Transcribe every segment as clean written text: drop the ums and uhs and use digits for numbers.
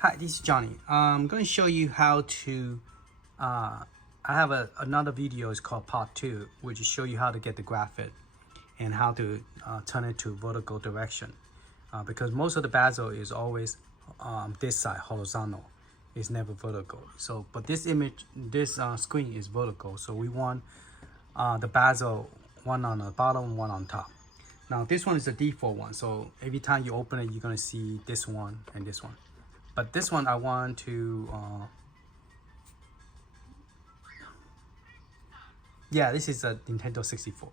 Hi, this is Johnny. I'm going to show you how to, I have another video, it's called part 2, which will show you how to get the graphic and how to turn it to vertical direction. Because most of the bezel is always this side, horizontal. It's never vertical. So, but this image, this screen is vertical. So we want the bezel, one on the bottom, one on top. Now this one is the default one. So every time you open it, you're going to see this one and this one. But this one I want to, yeah, this is a Nintendo 64.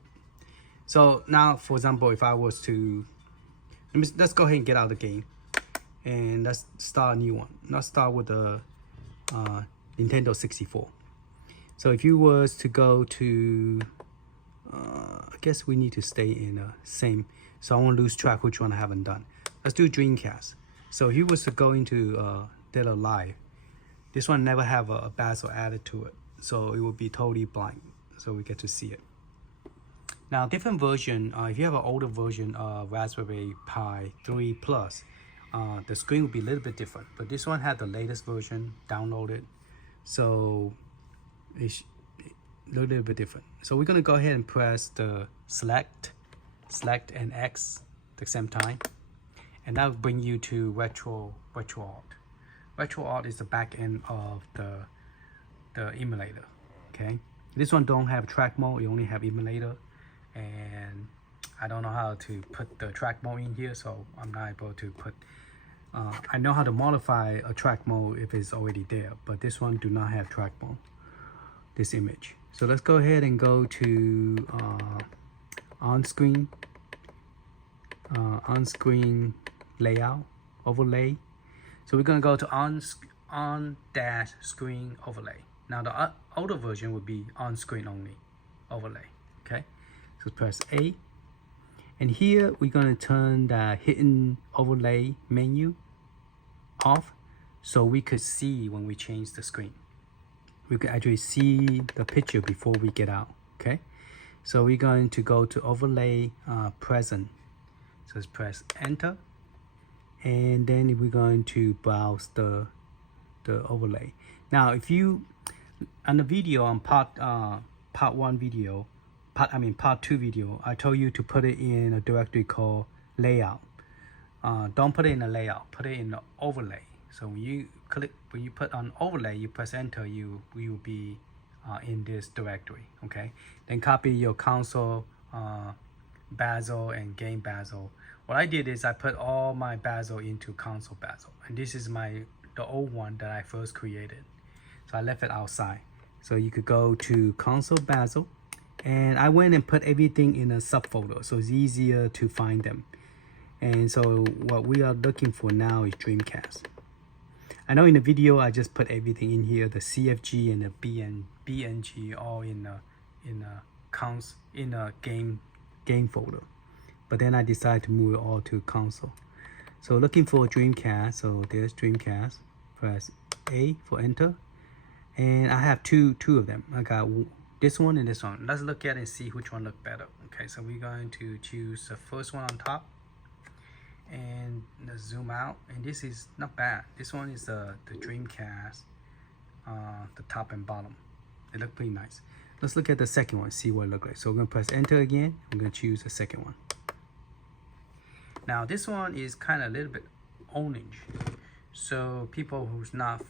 So now, for example, if I was to, let's go ahead and get out of the game. And let's start a new one. Let's start with the Nintendo 64. So if you was to go to, I guess we need to stay in the same. So I won't lose track which one I haven't done. Let's do Dreamcast. So if you was to go into Dead or Alive, this one never have a bezel added to it. So it will be totally blank. So we get to see it. Now different version, if you have an older version of Raspberry Pi 3 Plus, the screen will be a little bit different. But this one had the latest version downloaded. So it's a little bit different. So we're gonna go ahead and press the select and X at the same time. And that will bring you to RetroArch. RetroArch is the back end of the emulator. Okay, this one don't have track mode; you only have emulator. And I don't know how to put the track mode in here, so I'm not able to put. I know how to modify a track mode if it's already there, but this one do not have track mode. This image. So let's go ahead and go to on-screen layout overlay. So we're going to go to on dash screen overlay. Now the older version would be on screen only overlay. Okay, so press A, and here we're going to turn the hidden overlay menu off, so we could see when we change the screen. We could actually see the picture before we get out. Okay, so we're going to go to overlay present. So let's press enter, and then we're going to browse the overlay. Now if you on the video on part 2 video, I told you to put it in a directory called layout. Don't put it in a layout, put it in the overlay. So when you put on overlay, you press enter, you will be in this directory. Okay, then copy your console bezel and game bezel. What I did is I put all my bezel into console bezel, and this is the old one that I first created. So I left it outside. So you could go to console bezel, and I went and put everything in a subfolder, so it's easier to find them. And so what we are looking for now is Dreamcast. I know in the video I just put everything in here, the CFG and the BNG all in a game folder. But then I decided to move it all to console. So looking for Dreamcast, so there's Dreamcast. Press A for enter. And I have two of them. I got this one and this one. Let's look at it and see which one look better. Okay, so we're going to choose the first one on top. And let's zoom out. And this is not bad. This one is the Dreamcast, the top and bottom. It look pretty nice. Let's look at the second one, see what it looks like. So we're going to press enter again. I'm going to choose the second one. Now this one is kind of a little bit orange. So people who's not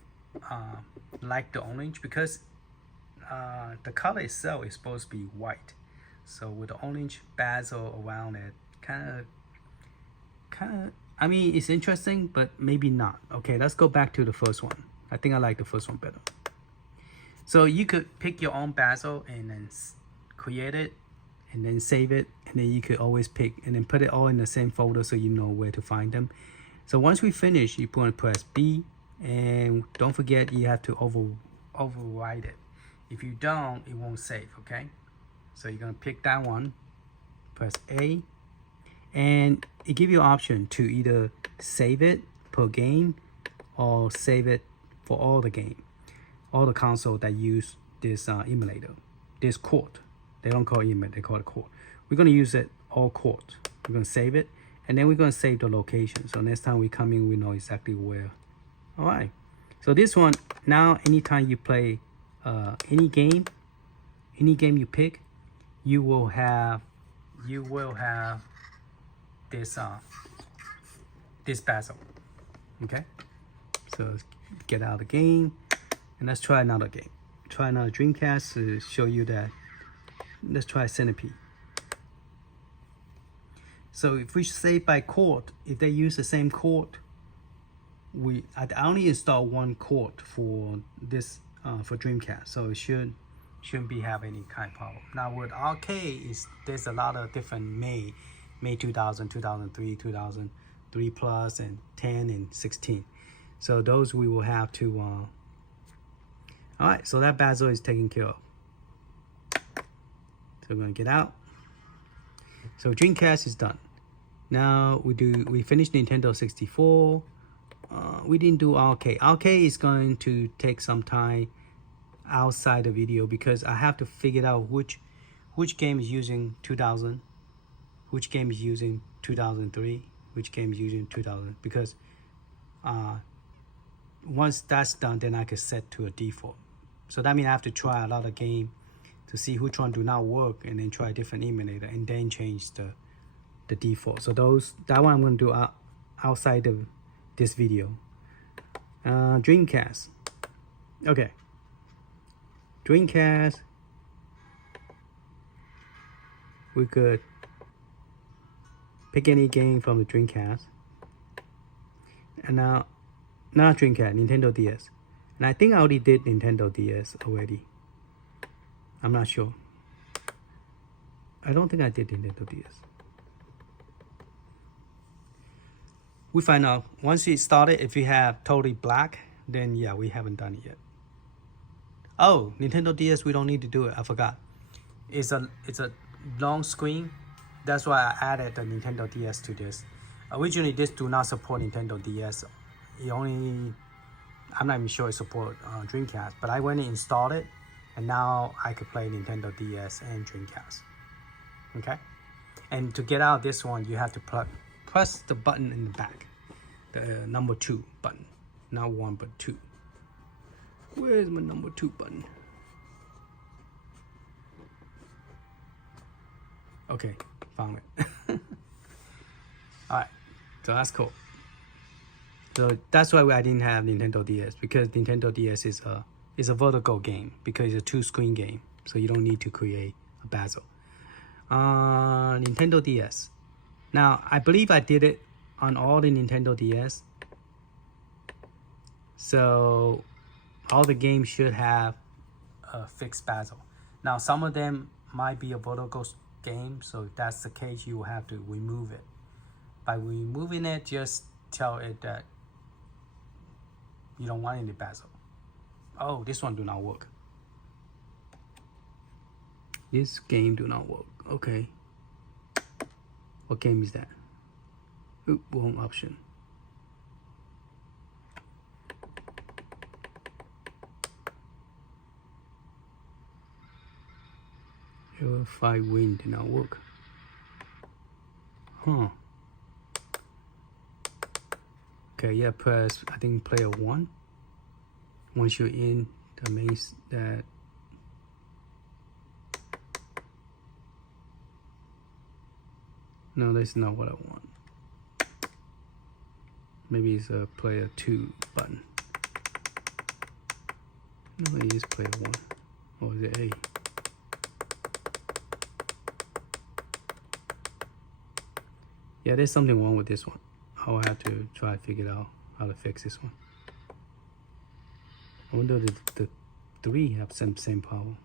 like the orange, because the color itself is supposed to be white. So with the orange bezel around it, kind of, I mean, it's interesting, but maybe not. Okay, let's go back to the first one. I think I like the first one better. So you could pick your own bezel and then create it and then save it, and then you could always pick and then put it all in the same folder so you know where to find them. So once we finish, you're going to press B, and don't forget you have to override it. If you don't, it won't save. Okay, so you're going to pick that one, press A, and it gives you an option to either save it per game or save it for all the console that use this emulator, this quote. They don't call it emulator, they call it quote. We're going to use it all quote. We're going to save it, and then we're going to save the location. So next time we come in, we know exactly where All right, so this one now, anytime you play any game you pick, you will have this this bezel. Okay, so let's get out of the game and let's try another game. Try another Dreamcast to show you that. Let's try Centipede. So if we save by chord, if they use the same chord, I only install one chord for this for Dreamcast, so it shouldn't be have any kind of problem. Now with arcade, there's a lot of different May 2000, 2003, 2003 plus, and 10 and 16. So those we will have to. All right, so that bezel is taken care of. So we're gonna get out. So Dreamcast is done. Now we finished Nintendo 64. We didn't do arcade. Arcade is going to take some time outside the video because I have to figure out which game is using 2000, which game is using 2003, which game is using 2000, because once that's done, then I can set to a default. So that means I have to try a lot of game to see which one do not work, and then try a different emulator and then change the default. So that one I'm going to do outside of this video. Dreamcast. Okay. Dreamcast. We could pick any game from the Dreamcast. And now, not Dreamcast, Nintendo DS. And I think I already did Nintendo DS already. I'm not sure. I don't think I did Nintendo DS. We find out once it started, if you have totally black, then yeah, we haven't done it yet. Oh, Nintendo DS, we don't need to do it. I forgot. It's a long screen. That's why I added the Nintendo DS to this. Originally, this do not support Nintendo DS. I'm not even sure it support Dreamcast, but I went and installed it, and now I could play Nintendo DS and Dreamcast. Okay, and to get out this one, you have to press the button in the back, the number 2 button, not 1 but 2. Where's my number 2 button? Okay, found it. All right, so that's cool. So that's why I didn't have Nintendo DS, because Nintendo DS is a vertical game, because it's a 2-screen game, so you don't need to create a bezel. Nintendo DS. Now I believe I did it on all the Nintendo DS, so all the games should have a fixed bezel. Now some of them might be a vertical game, so if that's the case, you will have to remove it. By removing it, just tell it that you don't want any bezel. Oh, this one do not work. This game do not work. Okay. What game is that? Oop, wrong option. Five win did not work. Huh. Okay, yeah, press, I think, player 1. Once you're in, that means that no, that's not what I want. Maybe it's a player 2 button. No, it is player 1. Or is it A? Yeah, there's something wrong with this one. I'll have to try to figure out how to fix this one. I wonder if the 3 have same problem.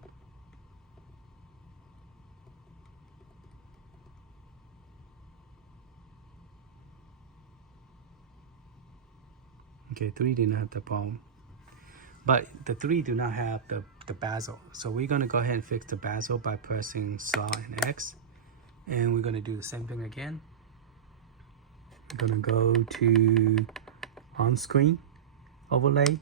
Okay, 3 didn't have the problem. But the 3 do not have the bezel. So we're gonna go ahead and fix the bezel by pressing SLAR and X. And we're gonna do the same thing again. We're gonna go to on screen overlay,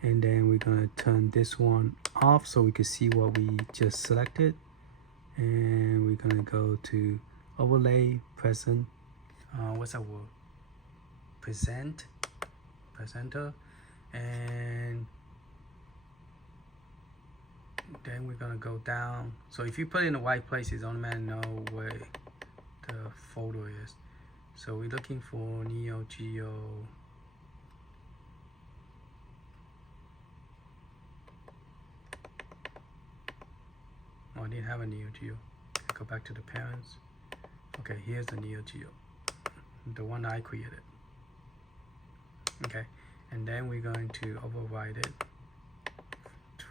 and then we're gonna turn this one off so we can see what we just selected. And we're gonna go to overlay, present, what's that word? Present press enter, and then we're gonna go down. So if you put it in the right place, it's automatically know where the folder is. So we're looking for Neo Geo. Oh, I didn't have a Neo Geo. Go back to the parents. Okay, here's the Neo Geo, the one I created. Okay, and then we're going to override it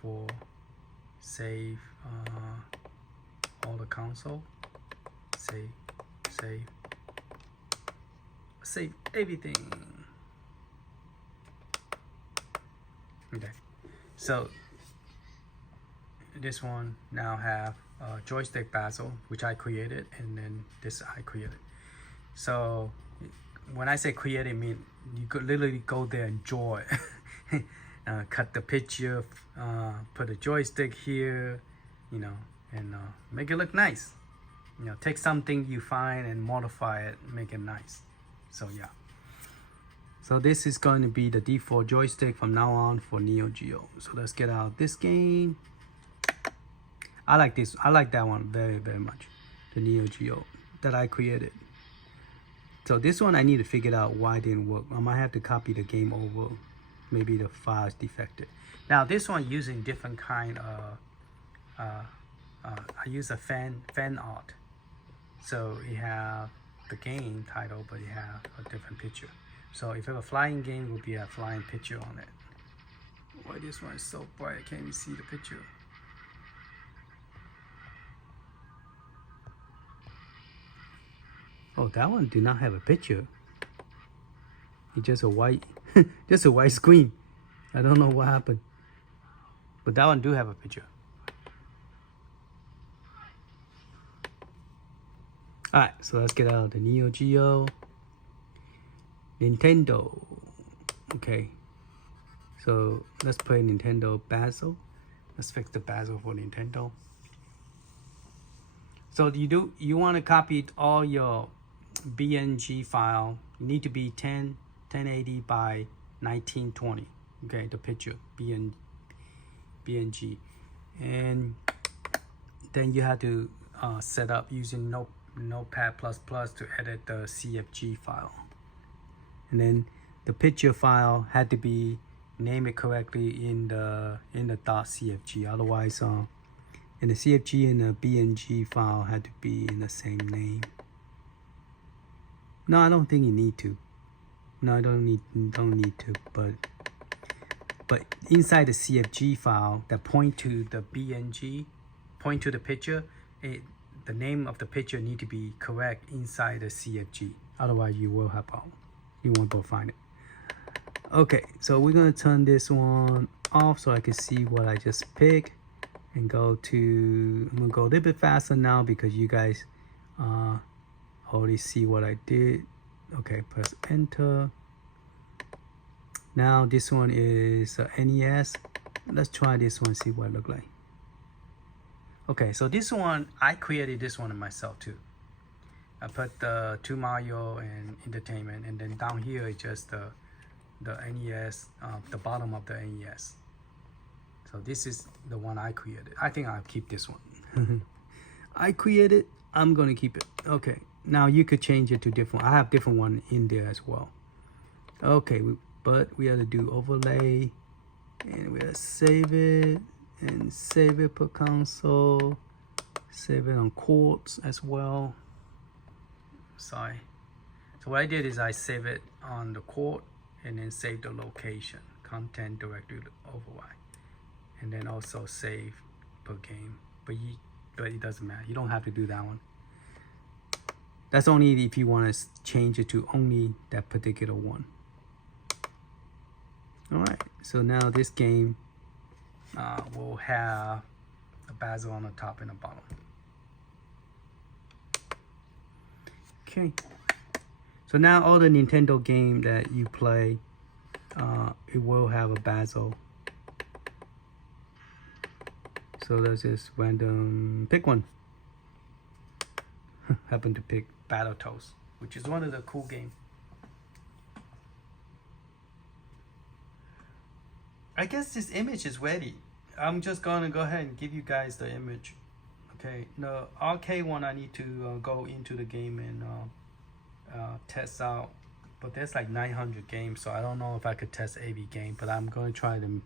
for save all the console, save everything. Okay, so this one now have joystick bezel, which I created, and then this I created. So when I say create, I mean you could literally go there and draw it. Cut the picture, put a joystick here, you know, and make it look nice. You know, take something you find and modify it, make it nice. So yeah. So this is going to be the default joystick from now on for Neo Geo. So let's get out this game. I like this. I like that one very, very much. The Neo Geo that I created. So this one I need to figure out why it didn't work. I might have to copy the game over. Maybe the file is defective. Now this one using different kind of I use a fan art. So you have the game title, but you have a different picture. So if you have a flying game, it will be a flying picture on it. Why this one is so bright? I can't even see the picture. Oh, that one did not have a picture. It's just a white, just a white screen. I don't know what happened. But that one do have a picture. Alright, so let's get out the Neo Geo. Nintendo. Okay. So let's play Nintendo Bezel. Let's fix the bezel for Nintendo. So you want to copy all your BNG file. You need to be 1080 by 1920. Okay, the picture BNG, and then you have to set up using Notepad++ to edit the CFG file, and then the picture file had to be named correctly in the .cfg. Otherwise, in the CFG and the BNG file had to be in the same name. No, I don't think you need to. No, I don't need to. But inside the CFG file that point to the BNG, point to the picture, the name of the picture need to be correct inside the CFG. Otherwise, you will have problem. You won't go find it. Okay, so we're gonna turn this one off so I can see what I just picked, and I'm gonna go a little bit faster now because you guys already see what I did. Okay, press enter. Now this one is NES. Let's try this one, see what it looks like. Okay, so this one, I created this one myself too. I put the 2 Mario and entertainment, and then down here is just the NES, the bottom of the NES. So this is the one I created. I think I'll keep this one. I created, I'm gonna keep it. Okay, now you could change it to different. I have different one in there as well. Okay, but we have to do overlay, and we have to save it, and save it per console, save it on quartz as well. Sorry. So what I did is I save it on the quart, and then save the location, content directory override, and then also save per game. But it doesn't matter. You don't have to do that one. That's only if you want to change it to only that particular one. Alright, so now this game will have a bezel on the top and the bottom. Okay, so now all the Nintendo game that you play, it will have a bezel. So let's just random pick one. Happen to pick Battletoads, which is one of the cool games. I guess this image is ready. I'm just gonna go ahead and give you guys the image. Okay, the arcade one I need to go into the game and test out, but there's like 900 games, so I don't know if I could test every game, but I'm going to try to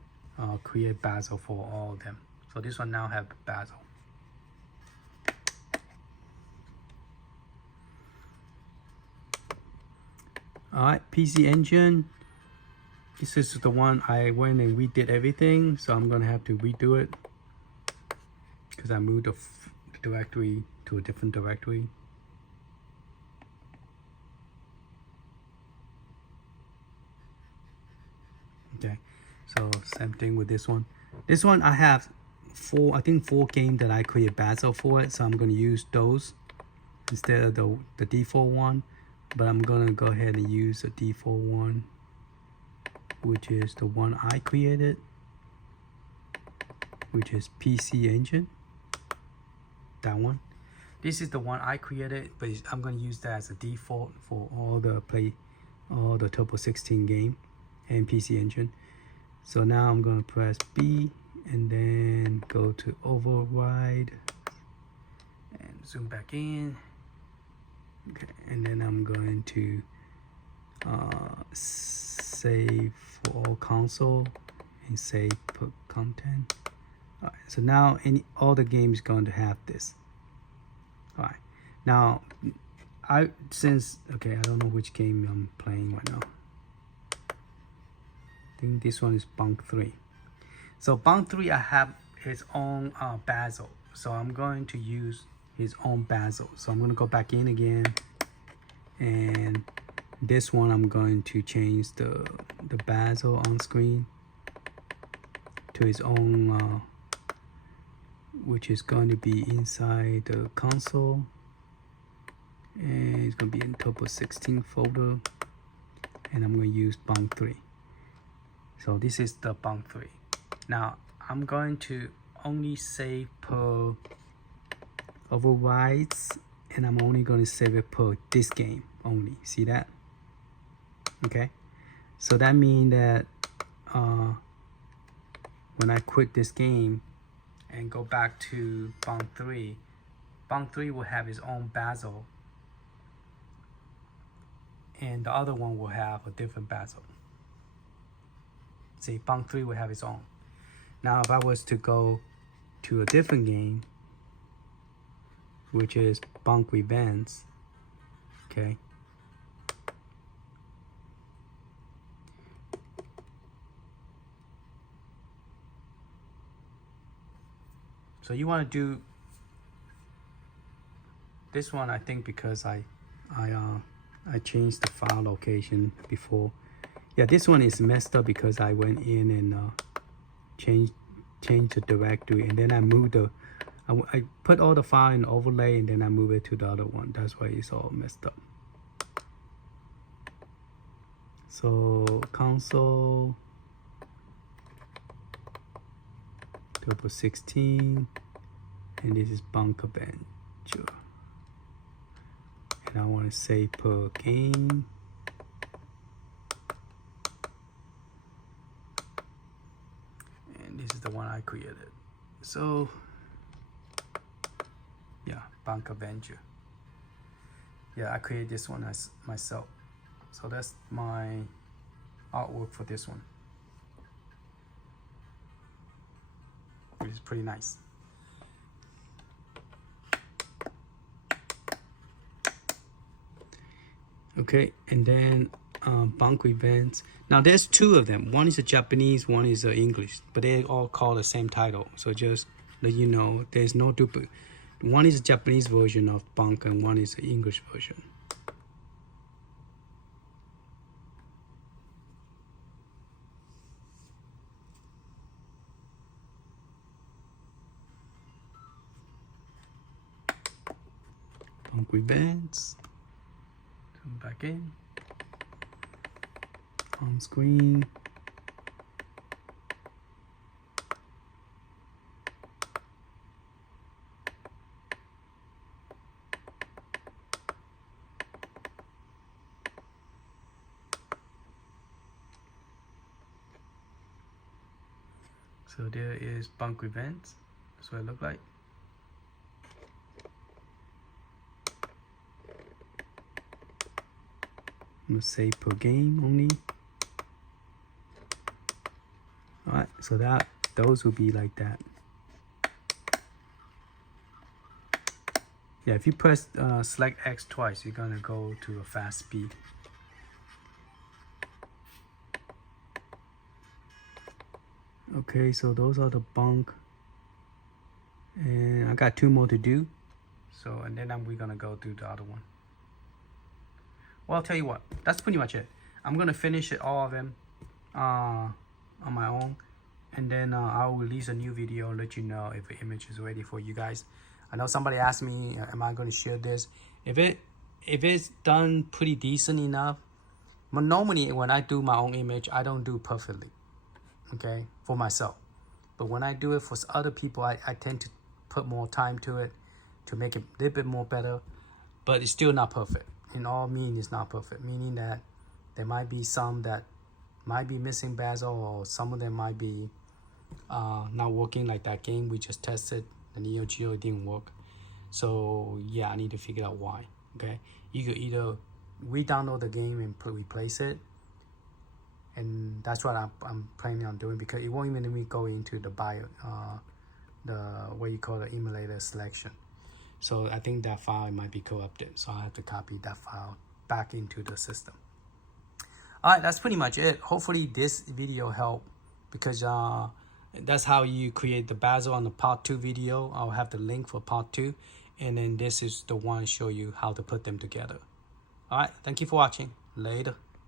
create bezel for all of them. So this one now have bezel. Alright, PC Engine. This is the one I went and redid everything, so I'm going to have to redo it because I moved the directory to a different directory. Okay, so same thing with this one. This one I have I think four games that I create bezel for it, so I'm going to use those instead of the default one, but I'm going to go ahead and use the default one, which is the one I created, which is PC Engine. That one. This is the one I created, but I'm going to use that as a default for all the Turbo 16 game and PC Engine. So now I'm going to press B and then go to override and zoom back in. Okay, and then I'm going to save for all console and save per content. All right, so now all the games going to have this. All right, now I don't know which game I'm playing right now. I think this one is Bunk 3. So Bunk 3 I have its own bezel, so I'm going to use his own bezel. So I'm going to go back in again, and this one I'm going to change the bezel on screen to his own, which is going to be inside the console, and it's going to be in Turbo 16 folder, and I'm going to use Bunk 3. So this is the Bunk 3. Now I'm going to only save per overrides, and I'm only going to save it per this game only. See that? Okay, so that means that when I quit this game and go back to Bunk 3, Bunk 3 will have its own bezel, and the other one will have a different bezel. See, Bunk 3 will have its own. Now if I was to go to a different game, which is Bunk Events, okay, so you want to do this one, I think, because I changed the file location before. Yeah, this one is messed up because I went in and changed the directory, and then I moved I put all the file in overlay, and then I move it to the other one. That's why it's all messed up. So console, Turbo 16, and this is Bunker Venture. And I want to save per game. And this is the one I created. So yeah, Bunker Venture. Yeah, I created this one as myself. So that's my artwork for this one. It's pretty nice. Okay, and then Bunk Events. Now there's two of them. One is a Japanese, one is English, but they all call the same title. So just let you know, there's no duplicate. One is a Japanese version of Bunk, and one is the English version. Bunk Events. Come back in. On screen. So there is bunk events. That's what it look like. I'm gonna say per game only. Alright, so those will be like that. Yeah, if you press select X twice, you're gonna go to a fast speed. Okay, so those are the bunk. And I got 2 more to do. So, and then we're gonna go through the other one. Well, I'll tell you what, that's pretty much it. I'm gonna finish it, all of them on my own. And then I'll release a new video and let you know if the image is ready for you guys. I know somebody asked me, am I gonna share this? If it's done pretty decent enough, but normally when I do my own image, I don't do perfectly, okay, for myself. But when I do it for other people, I tend to put more time to it to make it a little bit more better, but it's still not perfect. In all means, it's not perfect, meaning that there might be some that might be missing bezel, or some of them might be not working, like that game we just tested, the Neo Geo, didn't work. So yeah, I need to figure out why. Okay, you could either re-download the game and replace it, and that's what I'm planning on doing, because it won't even let me go into the what you call the emulator selection. So I think that file might be corrupted, so I have to copy that file back into the system. All right, that's pretty much it. Hopefully this video helped, because that's how you create the bezel on the part 2 video. I'll have the link for part 2, and then this is the one show you how to put them together. All right, thank you for watching. Later.